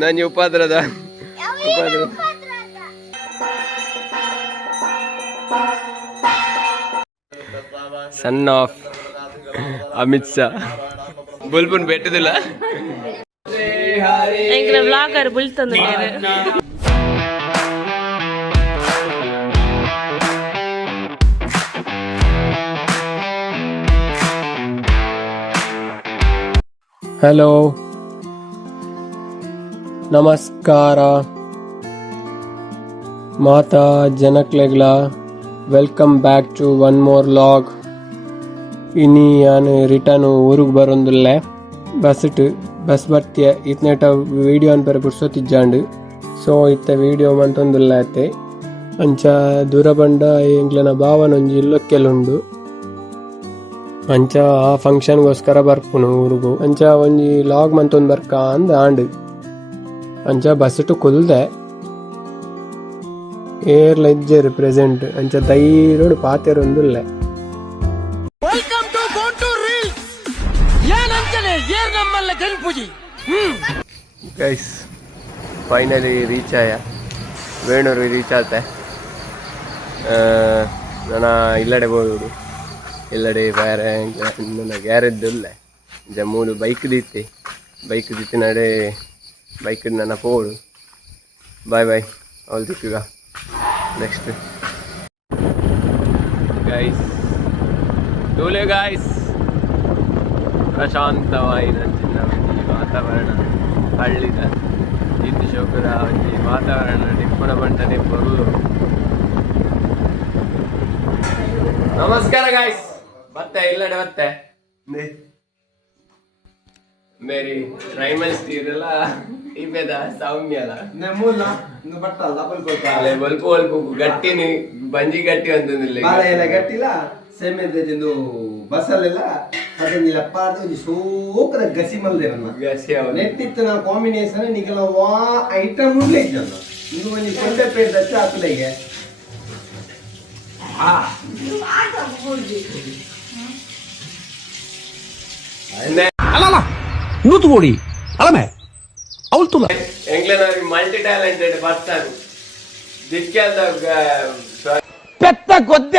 ನಾನು ಉಪದ್ರದ son of Amit Shah ಬುಲ್ಬುನ್ ಬೆಟ್ಟದಿಲ್ಲ ವ್ಲಾಗರ್ ಬುಲ್ತಂದು ಹಲೋ ನಮಸ್ಕಾರ ಮಾತಾ ಜನಕ್ಲೆಗ್ಲ welcome back to one more log. ಇನಿ ನಾನು ರಿಟರ್ನ್ ಊರಿಗೆ ಬರೋದಿಲ್ಲ. ಬಸ್ ಬರ್ತಿಯ ಇತ್ನೇಟ ವೀಡಿಯೋ ಅನ್ಪರ ಪುಡ್ಸೋತಿಜ್ಜಾಂಡು. ಸೊ ಇತ್ತ ವೀಡಿಯೋ ಮಂತೊಂದುಲ್ಲ ಐತೆ ಅಂಚ ದೂರ ಬಂಡ ಎಂಗ್ಲನ ಭಾವನೊಂಜಿ ಇಲ್ಲೊಕ್ಕೆಲುಂಡು ಅಂಚ ಆ ಫಂಕ್ಷನ್ಗೋಸ್ಕರ ಬರ್ಪುನು ಊರುಗು. ಅಂಚ ಒಂಜಿ ಲಾಗ್ ಮಂತೊಂದು ಬರ್ಕ ಅಂದ ಆಂಡು ಅಂಚ ಬಸ್ ಟು ಕುಲ್ದೆ ಏರ್ಲ ಇಜ್ಜೇರು ಪ್ರೆಸೆಂಟ್ ಅಂಚ ಧೈರ್ಯೋಡು ಪಾತೆರೊಂದುಲ್ಲೆ. ಗೈಸ್ ಫೈನಲಿ ರೀಚ್ ಆಯ ವೇಣೂರು ರೀಚ್ ಆತೆ. ನಾನು ಇಲ್ಲಡೆ ಹೋಗುದು ಇಲ್ಲಡೆ ಬೇರೆ ನನ್ನ ಗ್ಯಾರೇಜ್ ಇಲ್ಲ ಜಮ್ಮೂನು ಬೈಕ್ ದಿತ್ತಿ ನಡೆ ಬೈಕ್ ನನ್ನ ಪೋಡು. ಬಾಯ್ ಬಾಯ್ ಅವಳು ದಿಕ್ಕೀಗ ನೆಕ್ಸ್ಟ್ ಗಾಯ್ಸ್ ಪ್ರಶಾಂತವಾಯಿನ ವಾತಾವರಣ ಹಳ್ಳಿದ ಇದ್ದು ಶೋಕರ ಒಂಜಿ ವಾತಾವರಣ ಡಿಪ್ಪುನ ಬಂಟನೆ ಬರುದು. ನಮಸ್ಕಾರ ಗಾಯ್ಸ್ ಮತ್ತೆ ಇಲ್ಲಡೆ ಮತ್ತೆ ಮೇರಿ ರೈಮಲ್ ಸ್ಟೀರಲ್ಲ ಇಬೇದ ಸೌಮ್ಯಲ ಬಲ್ಪು ಬಲ್ಪು ಗಟ್ಟಿನಿ ಬಂಜಿ ಗಟ್ಟಿ ಅಂತಂದಿಲ್ಲ ಗಟ್ಟಿಲ್ಲ ಸೇಮೆ ತಿಂದು ಬಸ್ಸಲ್ಲೆಲ್ಲ ಅದನ್ನೆಲ್ಲ ಪಾರ್ದು ಸೂಕ್ರ ಗಸಿ ಮಲ್ದೇರಲ್ಲ ಗಸಿ ನೆಟ್ಟಿತ್ತು ನಾವು ಕಾಂಬಿನೇಷನ್ ನಿಗಲ ವಾ ಐಟಮ್ ಉಡ್ಲೇ ಇದ್ದಲ್ಲ ಇದು ಒಂದು ಕೊಂಡೆ ಪೇಟ್ ದಚ್ಚ ಹಾಕಲೆಗೆ ಅಲ್ಲ ನೂತು ಬೋಡಿ ಅಳಮೆ ಅವಳು ತುಲ ಎಂಗ್ಲನವ್ರಿಗೆ ಮಲ್ಟಿ ಟ್ಯಾಲೆಂಟೆಡ್ ಬರ್ತಾನೆ ದಿಕ್ಕೆಲ್ದ ಪೆತ್ತ ಕೊದ್ದೆ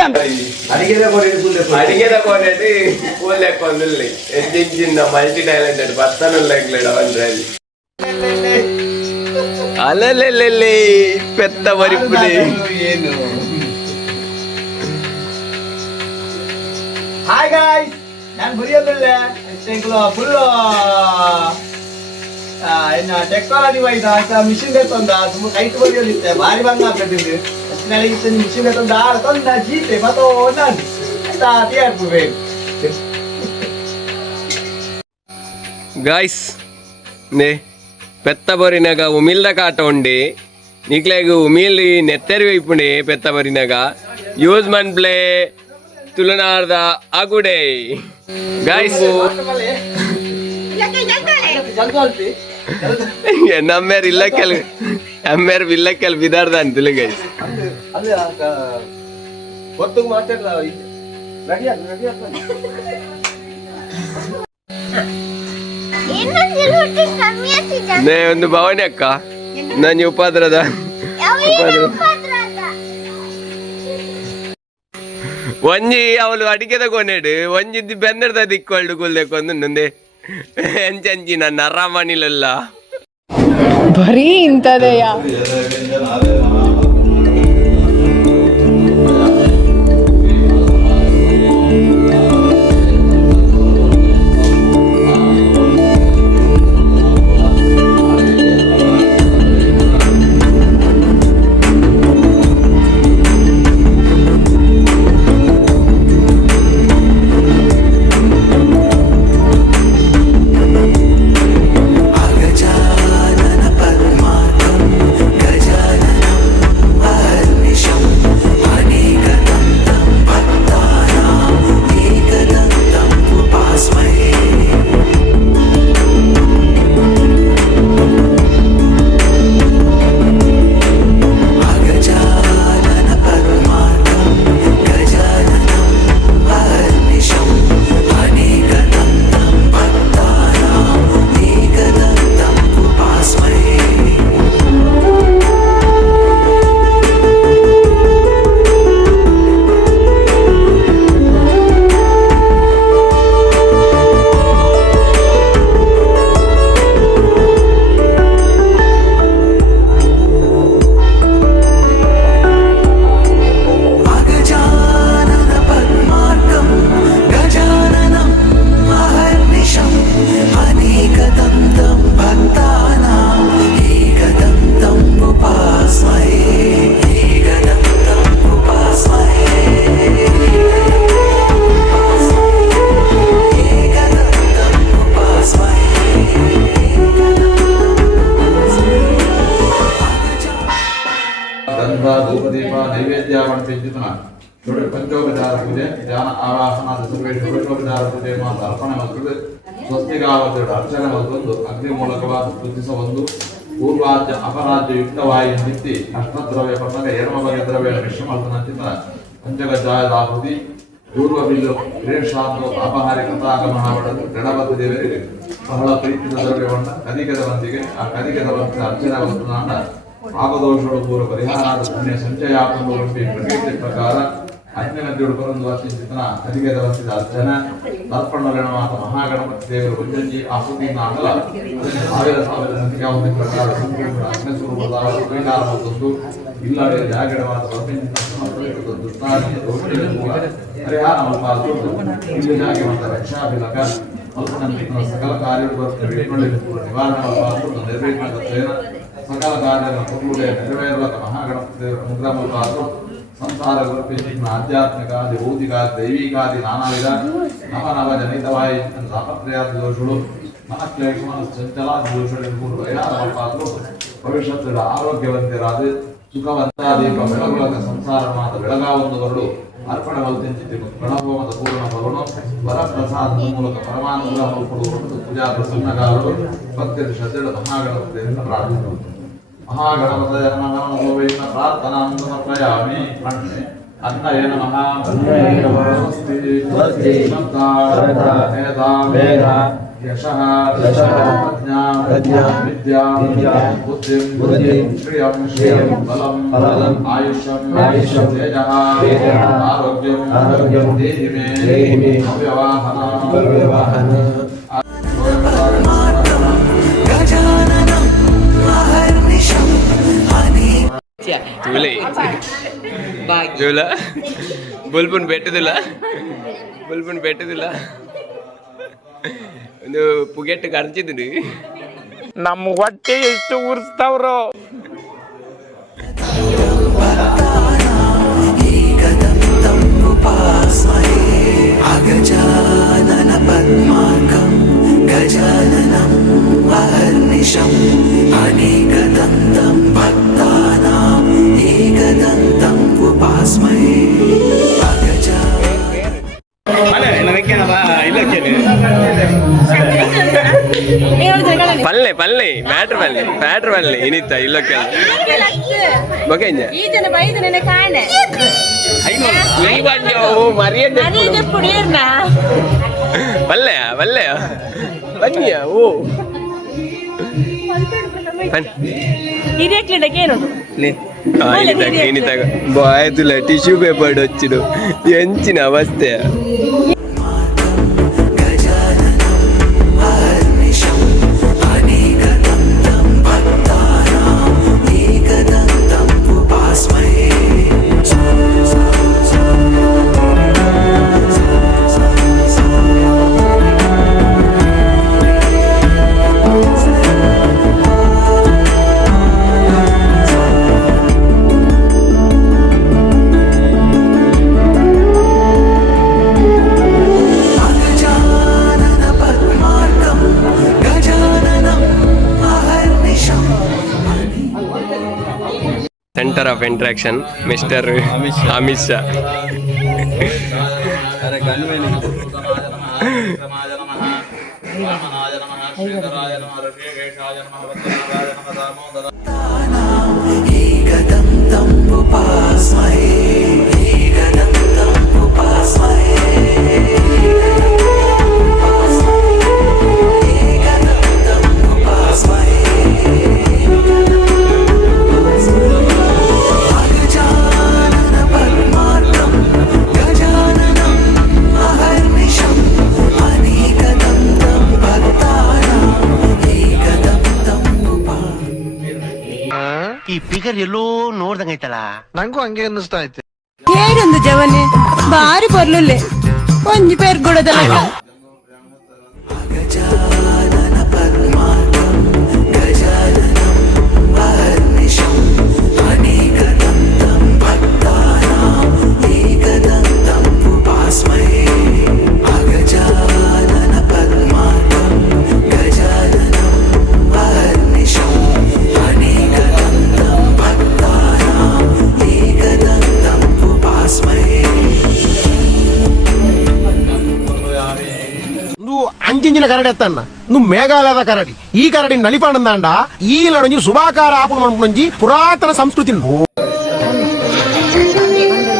ಅಡಿಗೆದ ಕೊನೆಟಿ ಕೂಲೆ ಕೊಂದಿಲ್ಲಿ ಎಂಜಿನ ಮಲ್ಟಿ ಟ್ಯಾಲೆಂಟೆಡ್ ಬರ್ತಾನಲ್ಲ ಎಂಗ್ಲಡ ಅಂದ್ರೆ ಅಲ್ಲಲ್ಲಿ ಪೆತ್ತ ಬರಿಪುಲಿ ಏನು. ಹಾಯ್ ಗಾಯ್ಸ್ ನಾನು ಬರೆಯೋದಿಲ್ಲ ಫುಲ್ ಇನ್ನು ಟೆಕ್ನಾಲಜಿ ವೈದ ಮಿಷಿನ್ ತಂದ ತುಂಬ ಕೈಟ್ ಬರೆಯೋದಿತ್ತೆ ಭಾರಿ ಬಂಗ ಆಗ್ತದೆ ನಾಳೆಗಿತ್ತು ಮಿಷಿನ್ ತಂದ ತಂದ ಜೀತೆ ಮತ್ತು ನಾನು ತೀರ್ಬೇಕು ಗಾಯ್ಸ್ ನೇ పెత్త బొరినగా ఉమిల్ద కాట ఉండి నీకులేగు ఉమిలి నెత్తరి వైపుండి పెత్త బొరినగా యూజ్ మన్ ప్లే ತುಲನಾರ್ದ ಆಗುಡೆ ಗಾಯ್ಸ್ ನಮ್ಮೇರ್ ಇಲ್ಲಕ್ಕೆಲ್ ಬಿದಾರ್ದ ಅಂತಿಲ್ಲ ಗೈಸ್. ನೇ ಒಂದು ಭವಾನಿ ಅಕ್ಕ ನಾನು ಉಪದ್ರದ ಒಂಜಿ ಅವಳು ಅಡಿಗೆ ತಗೊಂಡು ಒಂಜಿದ್ದು ಬೆಂದರ್ದ ದಿಕ್ಕೊಳ್ಡು ಕುಲ್ದೆಕೊಂದು ನೊಂದೆ ಎಂಚಂಚಿ ನನ್ನ ಅರಾಮಣಿಲೆಲ್ಲ ಬರೀ ಇಂಥದೆಯ ನೈವೇದ್ಯ ಸಮರ್ಪಿಸಿತನ पंचोपचार पूजे ध्यान आवाहन सर्वे षोडशोपचार पूजे अर्पण स्वस्तिकावत अर्चन अग्नि मूलक स्तुतिसबंधु पूर्वाज्य अपराज्य युक्तवायु नित्ति अष्टद्रव्य पटक एर्म बगे द्रव्य मिश्रमर्दन पंचगजायदाहुति पूर्व बिल्ಲು ಶ್ರೇಷ್ಠಾಂತ ಅಪಹಾರಿ ಕಥಾಗಮನ ಗಣಪತಿ ದೇವರಿಗೆ ಬಹಳ ಪ್ರೀತಿಯ ದ್ರವ್ಯವನ್ನ ಕದಿಗೆದ ಬಂದಿಗೆ ಆ ಕದಿಗೆದ ಬಂದ ಅರ್ಚನಾ ವಸ್ತುನಾಂಡ ಪಾಪದೋಷಗಳು ಪೂರ್ವ ಪರಿಹಾರಾದ ಪುಣ್ಯ ಸಂಚಯಾಪಂದು ಪ್ರಕೃತಿ ಪ್ರಕಾರ ಅಜ್ಞನದ್ಯೋಡು ಬರಂದು ಅರ್ಚಿಸಿತನ ಕದಿಗೆದ ಬಂದಿದ ಅರ್ಚನ ತರ್ಪಣರಣ ಮಾತ ಮಹಾಗಣಪತಿ ದೇವರು ಒಂಜಂಜಿ ಆಹುತಿನ ಆಗಲ ಸಾವಿರ ಸಂಖ್ಯಾವಧಿ ಪ್ರಕಾರ ಸಂಪೂರ್ಣ ಅಗ್ನಿ ಸ್ವರೂಪದ ಸ್ವೀಕಾರ ಮತ್ತೊಂದು ಇಲ್ಲವೇ ಜಾಗಡವಾದ ದುಷ್ಟಾನಿಯ ದೋಷಗಳಿಗೆ ಮೂಲ ಪರಿಹಾರ ಮಲ್ಪಾದು ಇಲ್ಲಿ ಜಾಗೆ ಮತ್ತು ರಕ್ಷಾಭಿಲಕ ಮಲ್ಪನಂತಿನ ಸಕಲ ಕಾರ್ಯಗಳು ಬರುತ್ತವೆ ನಿವಾರಣೆ ಮಲ್ಪಾದು ನಿರ್ವಹಣೆ ಸಕಲ ಕಾರ್ಯಗಳ ಪೂರ್ಣೆ ನೆರವೇರಲಕ ಮಹಾಗಣಪತಿ ದೇವರ ಮುದ್ರ ಮಲ್ಪಾದು ಸಂಸಾರ ಗುರುಪಿನ ಆಧ್ಯಾತ್ಮಿಕಾದಿ ಭೌತಿಕಾದಿ ದೈವಿಕಾದಿ ನಾನಾ ವಿಧ ನವ ಜನಿತವಾಯಿ ತಾಪತ್ರಯಾದಿ ದೋಷಗಳು ಮನಕ್ಲೇಶ ಚಂಚಲಾದಿ ದೋಷಗಳಿಗೆ ಪೂರ್ವ ಪರಿಹಾರ ಮಲ್ಪಾದು ಭವಿಷ್ಯದ ಆರೋಗ್ಯವಂತರಾದ ಸುಖವಂತಾದೀಪ ಬೆಳಗುಳಕ ಸಂಸಾರ ಮಾತ ಬೆಳಗಾವೊಂದು ಬರಡು ಅರ್ಪಣೆ ಮಲ್ತಿಂಚಿತಿ ಗಣಹೋಮದ ಪೂರ್ಣ ಫಲನು ವರಪ್ರಸಾದದ ಮೂಲಕ ಪರಮಾನುಗ್ರಹ ಕೊಡುವುದು ಪೂಜಾ ಪ್ರಸನ್ನಗಾರರು ಭಕ್ತಿಯ ಶ್ರದ್ಧೆಯ ಮಹಾಗಣಪತಿಯಿಂದ ಪ್ರಾರ್ಥಿಸುವುದು ಮಹಾಗಣಪತಯ ನಮಃ ಗೋವಿಂದ ಪ್ರಾರ್ಥನಾಂ ಸಮರ್ಪಯಾಮಿ ಕಣ್ಣೆ ಅನ್ನಯ ನಮಃ ಸ್ವಸ್ತಿ ವೇದ ಯಶಃ ಪ್ರಜ್ಞಾ ವಿದ್ಯಾ ಬುದ್ಧಿಂ ಶ್ರಿಯಂ ಬಲಂ ಆಯುಷ್ಯಂ ತೇಜಃ ಆರೋಗ್ಯಂ ದೇಹಿ ಮೇ ಅವ್ಯವಾಹನ ಬುಲ್ಪುನ್ ಬೆಟ್ಟದಿಲ್ಲ ಒಂದು ಪುಗೆಟ್ ಕರ್ಚಿದ್ರಿ ನಮ್ಮ ಹೊಟ್ಟೆ ಎಷ್ಟು ಉರ್ಸ್ತಾವ್ರೋ ಗಜಾನನ ಪದ್ಮಾರ್ಕಂ ಗಜಾನನಂ ಅಹರ್ನಿಶಂ ಅನೇಕದಂತಂ ಭಕ್ತಾನಾಂ ಏಕದಂತಂ ಉಪಾಸ್ಮಹೇ ಪಲ್ಲೆ ಮ್ಯಾಟ್ರ್ ಪಲ್ಲೆ ಇನಿತ್ತ ಇಲ್ಲಕ್ಕೆ ಪಲ್ಲೆಯ ಬನ್ನಿಯ ಓ బాయ్తుల టిష్యూ పేపర్ వచ్చిడు ఎంచిన అవస్థ centre of interaction mister Amit Shah ಈ ಫಿಗರ್ ಎಲ್ಲೋ ನೋಡ್ದಂಗೈತಲ್ಲ ನಂಗೂ ಹಂಗೆ ಅನ್ನಿಸ್ತಾ ಐತೆ ಹೇಗೊಂದು ಜವನೆ ಬಾರಿ ಬರ್ಲುಲ್ಲೆ ಒಂಜಿ ಪೇರ್ ಕೊಡೋದಲ್ಲ ಏಕದಂತಂ ಕರಡಿ ಎತ್ತಣ್ಣ నువ్వు మేఘాలయ కరడి ఈ కరడి నలిపానందాండ ఈలొంజి శుభాకార ఆపణ నుంచి పురాతన సంస్కృతి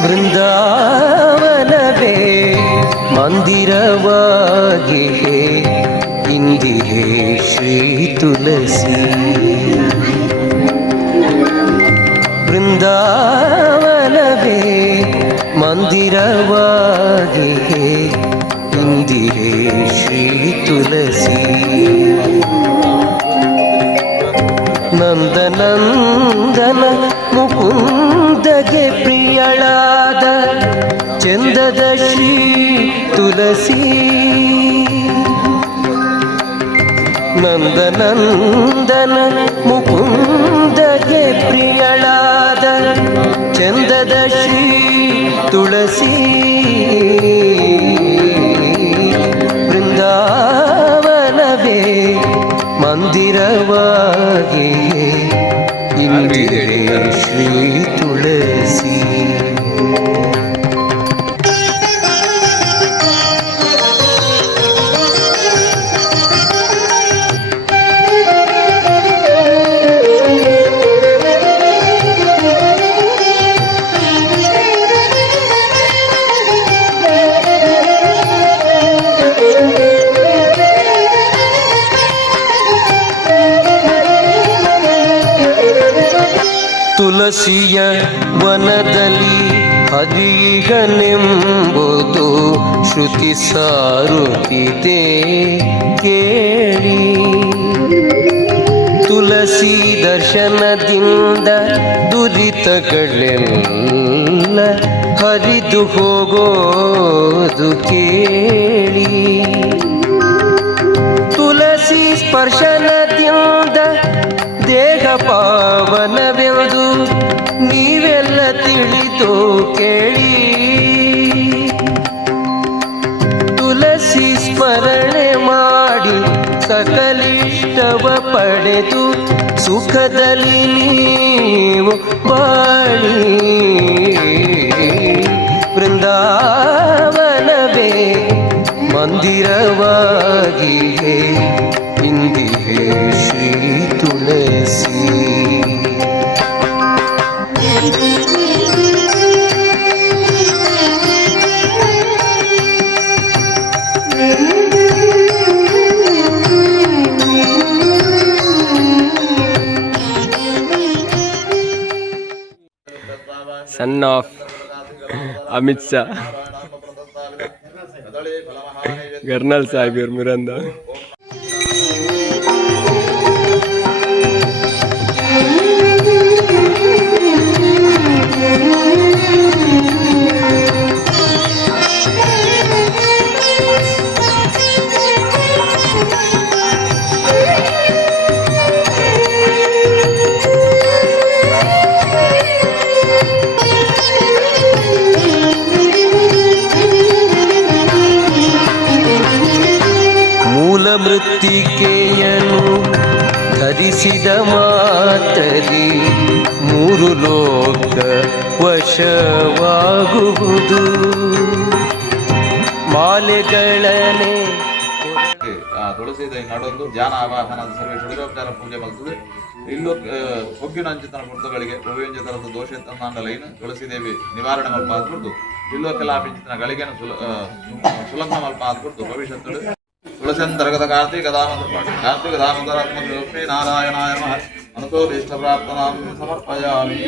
ಬೃಂದಾವನವೇ ಮಂದಿರವಾಗಿ ಇಂದಿರೆ ಶ್ರೀ ತುಳಸಿ ಬೃಂದಾವನವೇ ಮಂದಿರವಾಗಿ ಇಂದಿರೆ ಶ್ರೀ ತುಳಸಿ ನಂದನಂದನ ಮುಕುಂದಗೆ ಪ್ರಿಯಳಾದ ಚಂದದ ಶ್ರೀ ತುಳಸಿ ನಂದನಂದನ ಮುಕುಂದಗೆ ಪ್ರಿಯಳಾದ ಚಂದದ ಶ್ರೀ ತುಳಸಿ ಬೃಂದಾವನವೇ ಮಂದಿರವಾಗಿ ಇಂದಿರೆ ಶ್ರೀ ತುಳಸಿ ತುಳಸಿಯ ವನದಲ್ಲಿ ಹರಿಗನೆಂಬುದು ಶ್ರುತಿ ಸಾರುತ್ತಿದೆ ಕೇಳಿ ತುಳಸಿ ದರ್ಶನದಿಂದ ದುರಿತಗಳೆಲ್ಲ ಹರಿದು ಹೋಗೋದು ಕೇಳಿ ತುಳಸಿ ಸ್ಪರ್ಶನದಿಂದ ದೇಹ ಪಾವನವೆಂದು ನೀವೆಲ್ಲ ತಿಳಿದು ಕೇಳಿ ತುಳಸಿ ಸ್ಮರಣೆ ಮಾಡಿ ಸಕಲಿಷ್ಟವ ಪಡೆದು ಸುಖದಲ್ಲಿ ನೀವು ಬಾಳಿ ಬೃಂದಾವನವೇ ಮಂದಿರವಾಗಿಯೇ ಇಂದಿರೆ ಶ್ರೀ ತುಳಸಿ ಸನ್ ಆಫ್ ಅಮಿತ್ ಶಾ ಗರ್ನಲ್ ಸಾಹೇಬ್ ಇವ್ರ ಮಿರಂದ ಮೃತ್ತಿಕೆಯನು ಧರಿಸಿದ ಮಾತರಿ ಮೂರು ಲೋಕ ವಶವಾಗುವುದು ಮಾಲೆಗಳನೆ ತುಳಸಿ ನಡೊಂದು ಧ್ಯಾನ ಆವಾಹನದ ಸರ್ವೇ ಷೋಡಶೋಪಚಾರ ಪೂಜೆ ಮಲ್ತದೆ ಇಲ್ಲೂ ಹೊಗ್ಗಿನ ಅಂಚಿತನ ವೃತ್ತಗಳಿಗೆ ಒವ್ವೆಂಜ ತರದ ದೋಷ ತಂದಾಂಡಲೈನು ತುಳಸಿ ದೇವಿ ನಿವಾರಣೆ ಮಲ್ಪ ಆದ್ಬಿಡ್ತು ಇಲ್ಲೋ ಕೆಲ ಪಿಂಚಿತನ ಗಳಿಗೆನ ಸುಲಗ್ನ ಮಲ್ಪ ಆದ್ಬಿಡ್ತು ಭವಿಷ್ಯತ್ತು ತುಳಸಂತರ್ಗತ ಕಾರ್ತಿಕ ದಾಮೋದರ ಪಾಠ ಕಾರ್ತಿಕ ದಾಮೋದರಾತ್ಮಕ ಲಕ್ಷ್ಮೀ ನಾರಾಯಣಾಯ ನಮಃ ಅನುತೋಭೀಷ್ಟ ಪ್ರಾರ್ಥನಾಂ ಸಮರ್ಪಯಾಮಿ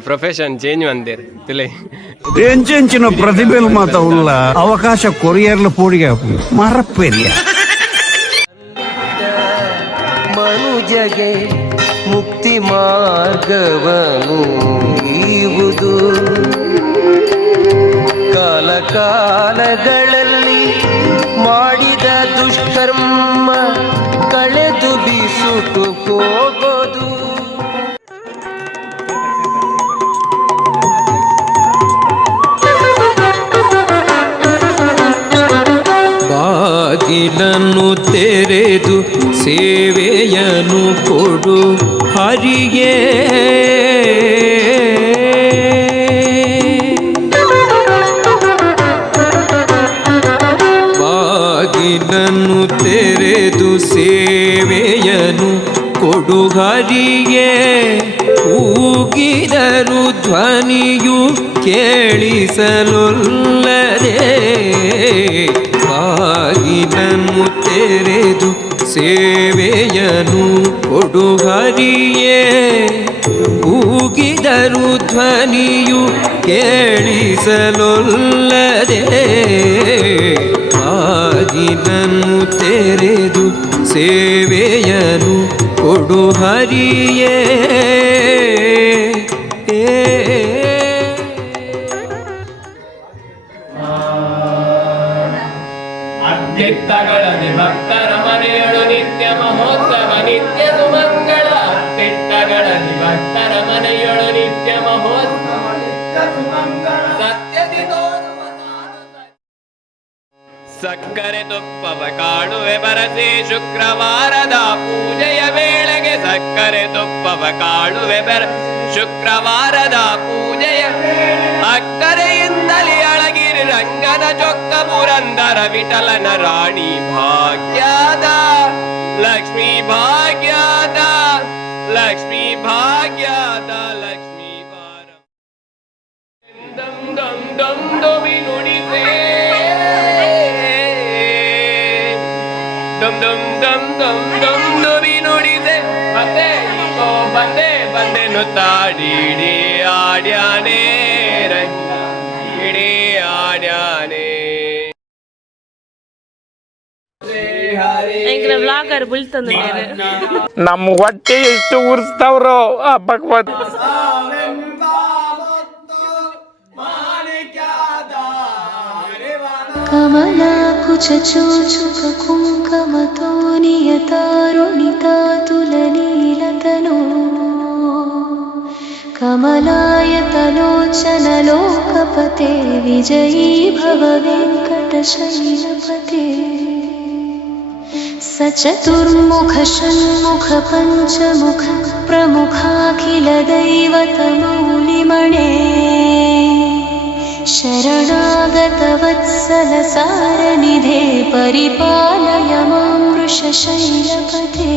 ಪ್ರೊಫೆಷನ್ ಚೇಂಜ್ ಮಂದಿರ್ ತಿಳಿ ఎంచెంచిన ప్రతిభలు మాత ఉల్ల అవకాశ కొరియర్ల పోడిగా మరపెరియ ಮನುಜಗೆ ಮುಕ್ತಿ ಮಾರ್ಗವನು ಈವುದು ಕಾಲ ಕಾಲಗಳಲ್ಲಿ ಮಾಡಿದ ದುಷ್ಕರ್ಮ ಕಳೆದು ಬಿಸುಟು ಹೋಗೋದು ಬಾಗಿಲನ್ನು ತೆರೆದು ಸೇವೆಯನು ಕೊಡು ಹರಿಗೆ ಹರಿಯೇ ಕೂಗಿದರು ಧ್ವನಿಯು ಕೇಳಿಸಲೊಲ್ಲದೆ ಬಾಗಿಲನ್ನು ತೆರೆದು ಸೇವೆಯನು ಕೊಡು ಹರಿಯೇ ಕೂಗಿದರು ಧ್ವನಿಯು ಕೇಳಿಸಲೊಲ್ಲದೆ ಬಾಗಿಲನ್ನು ತೆರೆದು ಸೇವೆಯನು ಕೊಡು ಹರಿಯೇ ಅತ್ತಿಟ್ಟಗಳಲ್ಲಿ ಭಕ್ತರ ಮನೆಯಳು ನಿತ್ಯ ಮಹೋತ್ಸವ ನಿತ್ಯ ಸುಮಂಗಳ ಅತ್ತಿಟ್ಟಗಳಲ್ಲಿ ಭಕ್ತರ ಮನೆಯಳು ನಿತ್ಯ ಮಹೋತ್ಸವ ನಿತ್ಯ ಸುಮಂಗಳ ಸತ್ಯದಿ ತೋರುವ ಸಕ್ಕರೆ ತುಪ್ಪವ ಕಾಡುವೆ ಬರಸಿ ಶುಕ್ರವಾರದ ಪೂಜೆಯ ವೇಳೆಗೆ ಸಕ್ಕರೆ ತುಪ್ಪವ ಕಾಡುವೆ ಶುಕ್ರವಾರದ ಪೂಜೆಯ ಅಕ್ಕರೆಯಿಂದಲೇ ಅಳಗಿರಿ ರಂಗನ ಚೊಕ್ಕ ಪುರಂದರ ವಿಠಲನ ರಾಣಿ ಭಾಗ್ಯದ ಲಕ್ಷ್ಮೀ ಭಾಗ್ಯದ ಲಕ್ಷ್ಮೀ ಭಾಗ್ಯದ ಲಕ್ಷ್ಮೀ ಭಾರ ದಂ ದಂ ದಂ ದೊಮಿ ನುಡಿಸೇ ದಂ ದಂ ದಂ ದಂ ದಂ ದೊಮಿ ನುಡಿಸೆ ಮತ್ತೆ ಬಂದೆ ಬಂದೆನು ತಾಡಿಡಿ ಆಡ್ಯಾನೆ ರಂಗ ಇಡೀ ಆಡ್ಯಾನೆ ವ್ಲಾಗರ್ ಬುಳ್ತಂದ ನಮ್ಮ ಹೊಟ್ಟೆ ಎಷ್ಟು ಉರ್ಸ್ತಾವ್ರೋ ಆ ಭಗವತ್ ಕಮಲಾಕುಚೂಚುಕ ಕುಂಕಮತೋ ನಿಯತಾರುಣಿತಾತುಲನೀಲತನೋ ಕಮಲಾಯತಲೋಚನ ಲೋಕಪತೆ ವಿಜಯೀ ಭವ ವೆಂಕಟಶೈಲಪತೆ ಸಚತುರ್ಮುಖ ಷಣ್ಮುಖ ಪಂಚಮುಖ ಪ್ರಮುಖಾಖಿಲ ದೈವತಮೌಲಿಮಣೆ ಶರಣಾಗತ ವತ್ಸಲ ಸಾರನಿಧೆ ಪರಿಪಾಲಯ ಮಾಂ ವೃಷಶೈಲಪತೆ